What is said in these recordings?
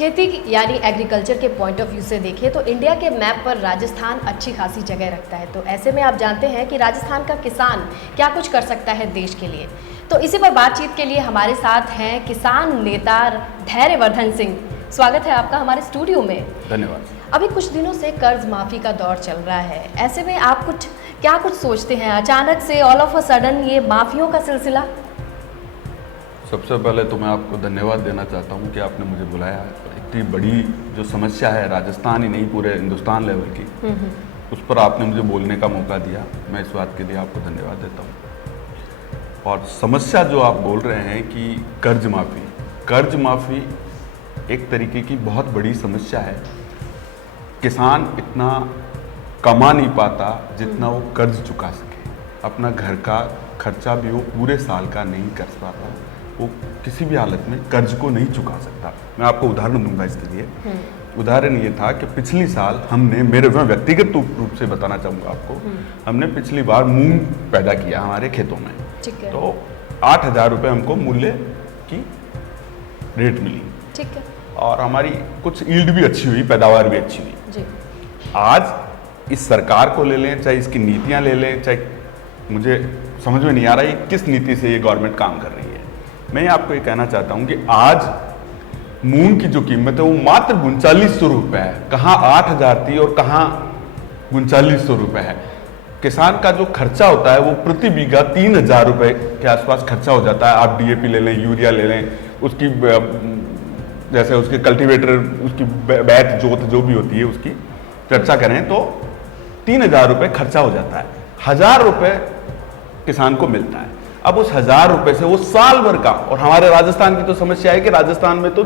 खेती यानी एग्रीकल्चर के पॉइंट ऑफ व्यू से देखें तो इंडिया के मैप पर राजस्थान अच्छी खासी जगह रखता है। तो ऐसे में आप जानते हैं कि राजस्थान का किसान क्या कुछ कर सकता है देश के लिए। तो इसी पर बातचीत के लिए हमारे साथ हैं किसान नेता धैर्यवर्धन सिंह। स्वागत है आपका हमारे स्टूडियो में। धन्यवाद। अभी कुछ दिनों से कर्ज माफ़ी का दौर चल रहा है, ऐसे में आप क्या कुछ सोचते हैं? अचानक से ऑल ऑफ अ सडन ये माफियों का सिलसिला। सबसे पहले तो मैं आपको धन्यवाद देना चाहता हूँ कि आपने मुझे बुलाया। इतनी बड़ी जो समस्या है राजस्थान ही नहीं पूरे हिंदुस्तान लेवल की, उस पर आपने मुझे बोलने का मौका दिया। मैं इस बात के लिए आपको धन्यवाद देता हूँ। और समस्या जो आप बोल रहे हैं कि कर्ज माफ़ी एक तरीके की बहुत बड़ी समस्या है। किसान इतना कमा नहीं पाता जितना वो कर्ज चुका सके। अपना घर का खर्चा भी वो पूरे साल का नहीं कर पाता, वो किसी भी हालत में कर्ज को नहीं चुका सकता। मैं आपको उदाहरण दूंगा इसके लिए। उदाहरण ये था कि पिछली साल हमने मैं व्यक्तिगत रूप से बताना चाहूँगा आपको, हमने पिछली बार मूंग पैदा किया हमारे खेतों में। तो 8,000 रुपये हमको मूल्य की रेट मिली। ठीक है। और हमारी कुछ ईल्ड भी अच्छी हुई, पैदावार भी अच्छी हुई जी। आज इस सरकार को ले लें, चाहे इसकी नीतियां ले लें, चाहे मुझे समझ में नहीं आ रहा है किस नीति से ये गवर्नमेंट काम कर रही है। मैं आपको ये कहना चाहता हूं कि आज मूंग की जो कीमत है वो मात्र 3900 रुपये है। कहाँ 8,000 थी और कहाँ 3900 रुपये है। किसान का जो खर्चा होता है वो प्रति बीघा 3,000 रुपये के आसपास खर्चा हो जाता है। आप DAP ले लें, यूरिया ले लें, उसकी जैसे उसके कल्टीवेटर, उसकी बैच जोत जो भी होती है उसकी चर्चा करें तो 3,000 रुपये खर्चा हो जाता है। 1,000 रुपये किसान को मिलता है। अब उस 1,000 रुपये से वो साल भर का, और हमारे राजस्थान की तो समस्या है कि राजस्थान में तो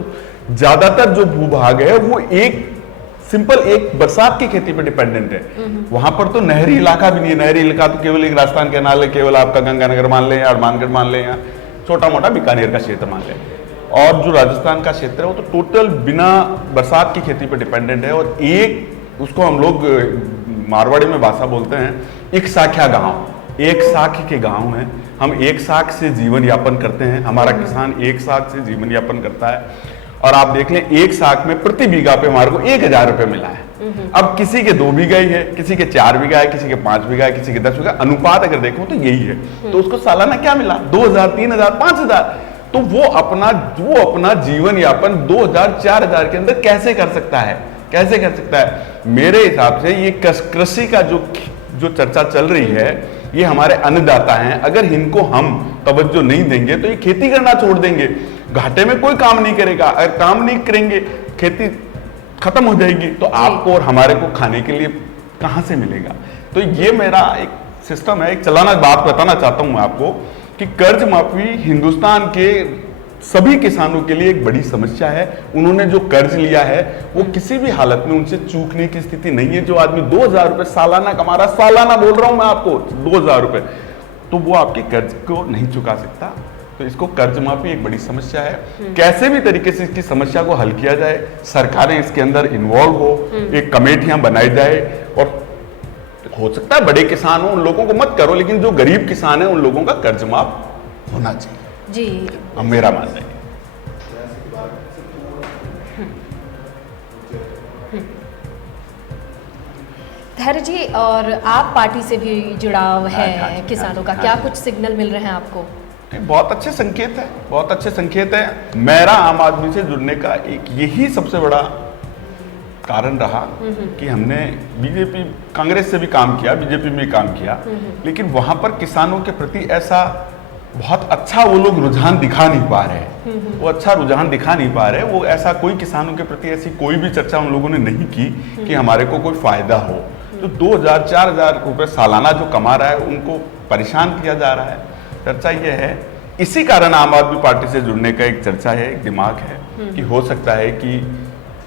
ज्यादातर जो भूभाग है वो एक बरसात की खेती पर डिपेंडेंट है। वहां पर तो नहरी इलाका भी नहीं है। नहरी इलाका तो केवल एक राजस्थान के नाले, केवल आपका गंगानगर मान लें या हनुमानगढ़ मान लें या छोटा मोटा बीकानेर का क्षेत्र मान लें। और जो राजस्थान का क्षेत्र है वो तो टोटल बिना बरसात की खेती पर डिपेंडेंट है। और एक उसको हम लोग मारवाड़ी में भाषा बोलते हैं एक साख्या गांव, एक साख के गांव हैं हम। एक साख से जीवन यापन करते हैं। हमारा किसान एक साख से जीवन यापन करता है। और आप देख लें एक साख में प्रति बीघा पे हमारे को 1,000 रुपये मिला है। अब किसी के 2 बीघा ही है, किसी के 4 बीघा है, किसी के 5 बीघा है, किसी के 10 बीघा। अनुपात अगर देखो तो यही है। तो उसको सालाना क्या मिला? 2,000, 3,000, 5,000। तो वो अपना जीवन यापन 2,000, 4,000 के अंदर कैसे कर सकता है? कैसे कर सकता है? मेरे हिसाब से ये कृषि का जो चर्चा चल रही है, ये हमारे अन्नदाता हैं। अगर इनको हम तवज्जो नहीं देंगे तो ये खेती करना छोड़ देंगे। घाटे में कोई काम नहीं करेगा। अगर काम नहीं करेंगे खेती खत्म हो जाएगी। तो आपको और हमारे को खाने के लिए कहां से मिलेगा? तो ये मेरा एक सिस्टम है, एक चलाना बात बताना चाहता हूं मैं आपको कि कर्ज माफी हिंदुस्तान के सभी किसानों के लिए एक बड़ी समस्या है। उन्होंने जो कर्ज लिया है वो किसी भी हालत में उनसे चूकने की स्थिति नहीं है। जो आदमी 2,000 रुपये सालाना कमा रहा, सालाना बोल रहा हूं मैं आपको, 2,000 रुपये, तो वो आपके कर्ज को नहीं चुका सकता। तो इसको कर्ज माफी एक बड़ी समस्या है। कैसे भी तरीके से इसकी समस्या को हल किया जाए, सरकारें इसके अंदर इन्वॉल्व हो, एक कमेटियां बनाई जाए। और हो सकता है बड़े किसान हो, उन लोगों को मत करो, लेकिन जो गरीब किसान है उन लोगों का कर्ज माफ होना चाहिए जी। अब मेरा मानना है। धैर्य जी, और आप पार्टी से भी जुड़ाव है किसानों का, क्या कुछ सिग्नल मिल रहे हैं आपको? बहुत अच्छे संकेत है, बहुत अच्छे संकेत है। मेरा आम आदमी से जुड़ने का एक यही सबसे बड़ा कारण रहा कि हमने बीजेपी कांग्रेस से भी काम किया, बीजेपी में काम किया, लेकिन वहां पर किसानों के प्रति ऐसा बहुत अच्छा वो लोग रुझान दिखा नहीं पा रहे। वो अच्छा रुझान दिखा नहीं पा रहे। वो ऐसा कोई किसानों के प्रति ऐसी कोई भी चर्चा उन लोगों ने नहीं की कि हमारे को कोई फायदा हो। तो 2,000, 4,000 रुपये सालाना जो कमा रहा है उनको परेशान किया जा रहा है। चर्चा ये है, इसी कारण आम आदमी पार्टी से जुड़ने का एक चर्चा है, एक दिमाग है कि हो सकता है कि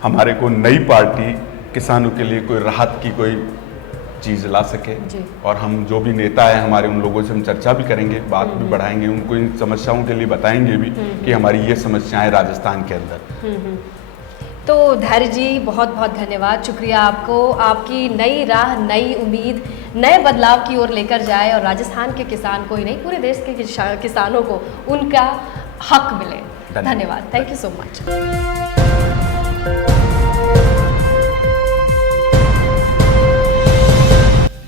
हमारे को नई पार्टी किसानों के लिए कोई राहत की कोई चीज़ ला सके। और हम जो भी नेता है हमारे, उन लोगों से हम चर्चा भी करेंगे, बात भी बढ़ाएंगे, उनको इन समस्याओं के लिए बताएंगे भी कि हमारी ये समस्याएं राजस्थान के अंदर। तो धैर्य जी, बहुत बहुत धन्यवाद, शुक्रिया आपको। आपकी नई राह, नई उम्मीद, नए बदलाव की ओर लेकर जाए और राजस्थान के किसान को ही नहीं, पूरे देश के किसानों को उनका हक मिले। धन्यवाद। Thank you so much. है।